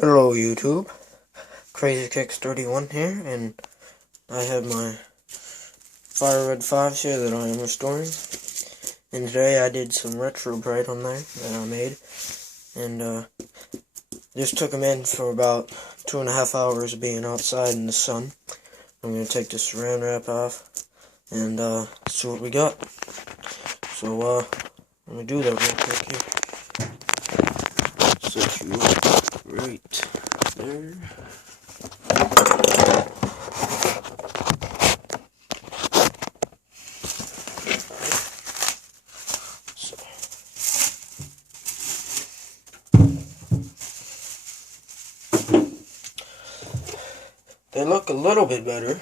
Hello YouTube, CrazyKicks31 here, and I have my Fire Red 5s here that I am restoring. And today I did some retro bright on there that I made, and just took them in for about 2.5 hours of being outside in the sun. I'm going to take the saran wrap off and see what we got. So let me do that real quick here. Set you right there. They look a little bit better.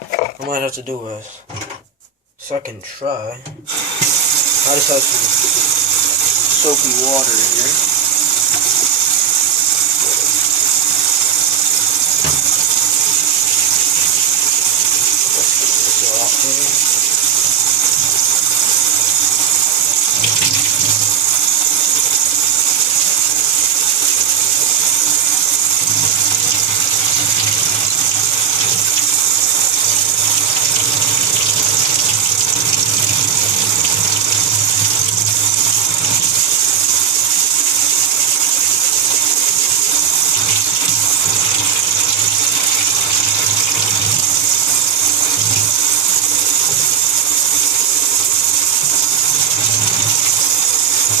I might have to do a second try. I just have some soapy water in here. Let's get this off here.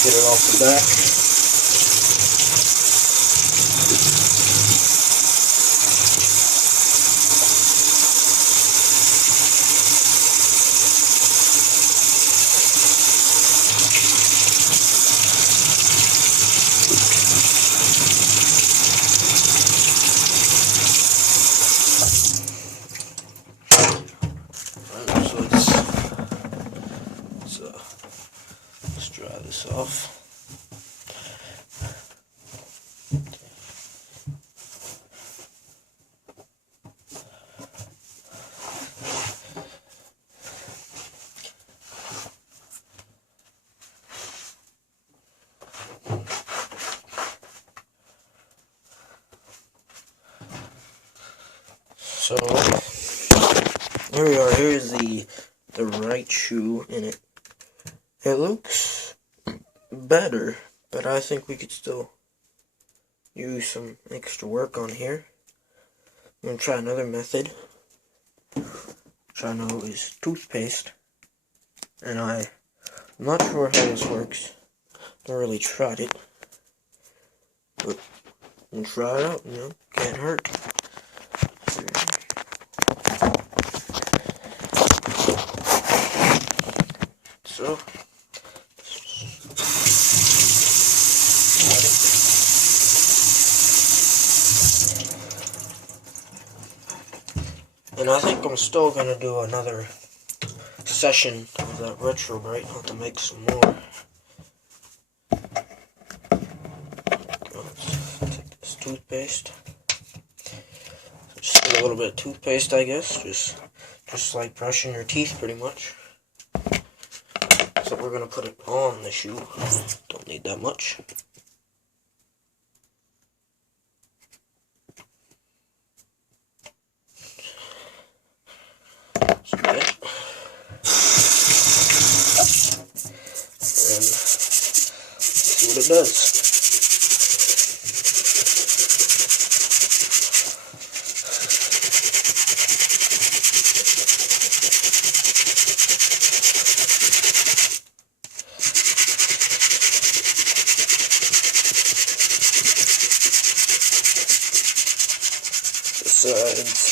Get it off the back. Alright, so let's dry this off. So here we are. Here is the right shoe in it. It looks better, but I think we could still use some extra work on here. I'm gonna try another method, which I know is toothpaste, and I'm not sure how this works. Don't really tried it, but we'll try it out. Can't hurt. So, and I think I'm still gonna do another session of that retro bright. I'll have to make some more. Let's take this toothpaste. Just a little bit of toothpaste, I guess. Just like brushing your teeth, pretty much. So we're gonna put it on the shoe. Don't need that much. So that. And see what it does. Sides.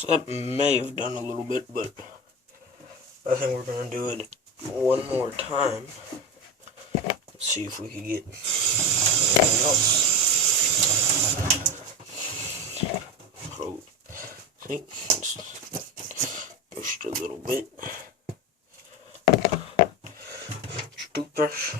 So that may have done a little bit, but I think we're going to do it one more time. Let's see if we can get anything else. Oh, see, just a little bit. Toothbrush.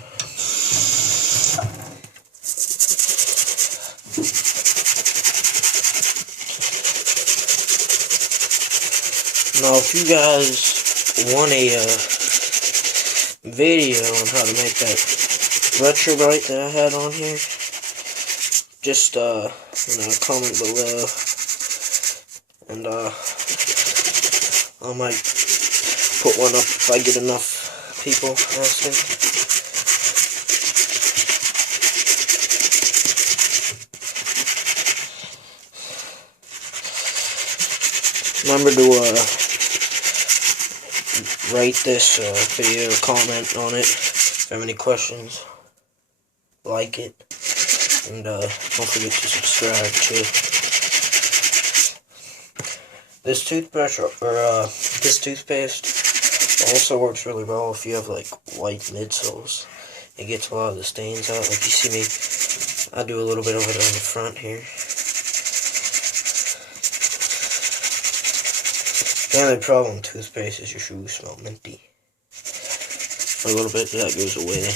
Now, if you guys want a video on how to make that Retrobrite that I had on here, just comment below, and I might put one up if I get enough people asking. Remember to rate this video, comment on it. If you have any questions, like it, and don't forget to subscribe too. This toothbrush or this toothpaste also works really well if you have like white midsoles. It gets a lot of the stains out. Like you see me, I do a little bit of it on the front here. The only problem with toothpaste is your shoes smell minty. For a little bit, that goes away.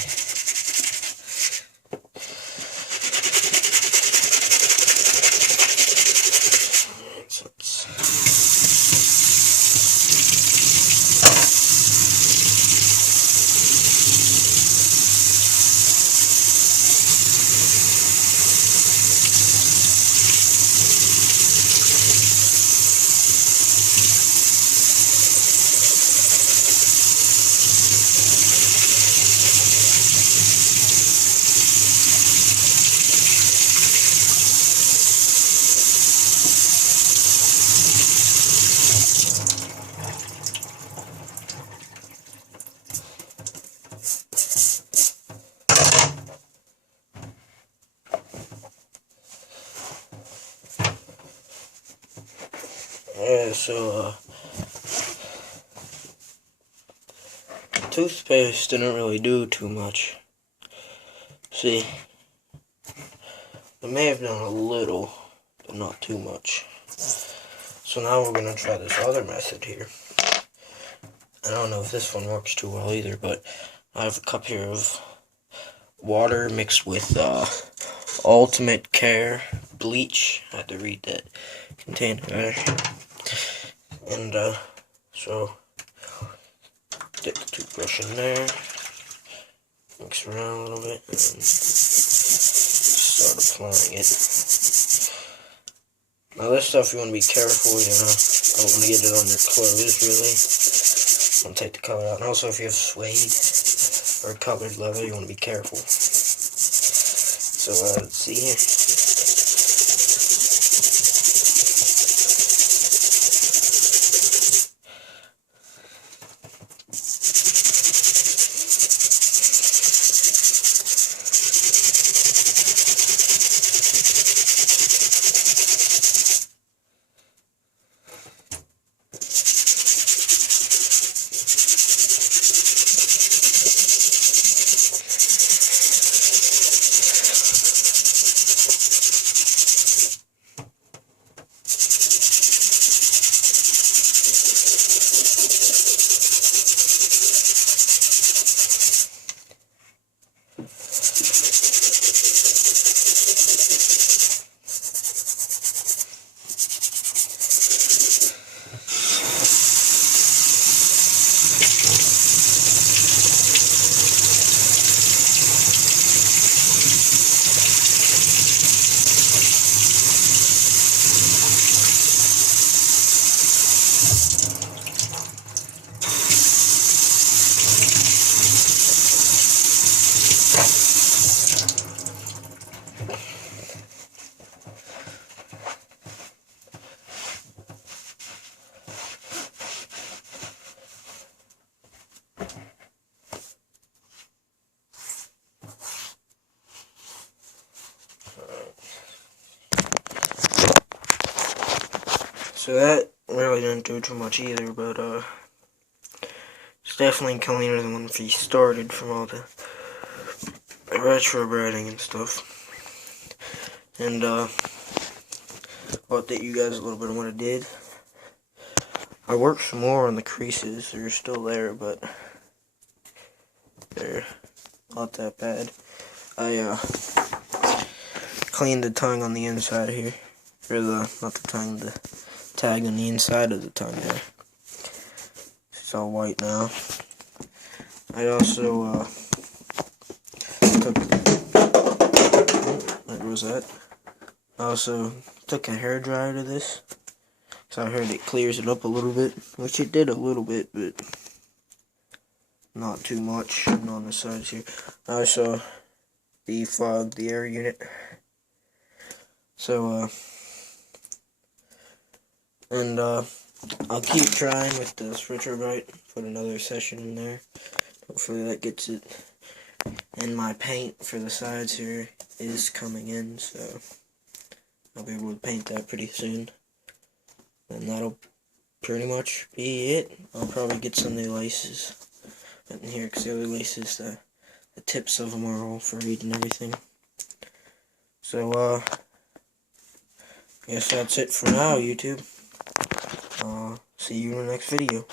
Yeah, so, toothpaste didn't really do too much. See, it may have done a little, but not too much. So now we're going to try this other method here. I don't know if this one works too well either, but I have a cup here of water mixed with Ultimate Care bleach. I had to read that container there. And so dip the toothbrush in there, mix around a little bit, and start applying it. Now this stuff you want to be careful, you know, don't want to get it on your clothes really. Don't take the color out. And also if you have suede or colored leather, you want to be careful. So let's see here. So that really didn't do too much either, but it's definitely cleaner than when we started from all the retro breading and stuff. And I'll update you guys a little bit on what I did. I worked some more on the creases. They're still there, but they're not that bad. I cleaned the tongue on the inside here. Or not the tongue, the tag on the inside of the tongue there. It's all white now. I also took, what was that? I also took a hairdryer to this. So I heard it clears it up a little bit, which it did a little bit, but not too much. And on the sides here, I also defogged the air unit. So I'll keep trying with this Retro Bright. Put another session in there. Hopefully that gets it. And my paint for the sides here is coming in, so I'll be able to paint that pretty soon. And that'll pretty much be it. I'll probably get some new laces in here, because the other laces, the tips of them are all frayed and everything. So, I guess that's it for now, YouTube. See you in the next video.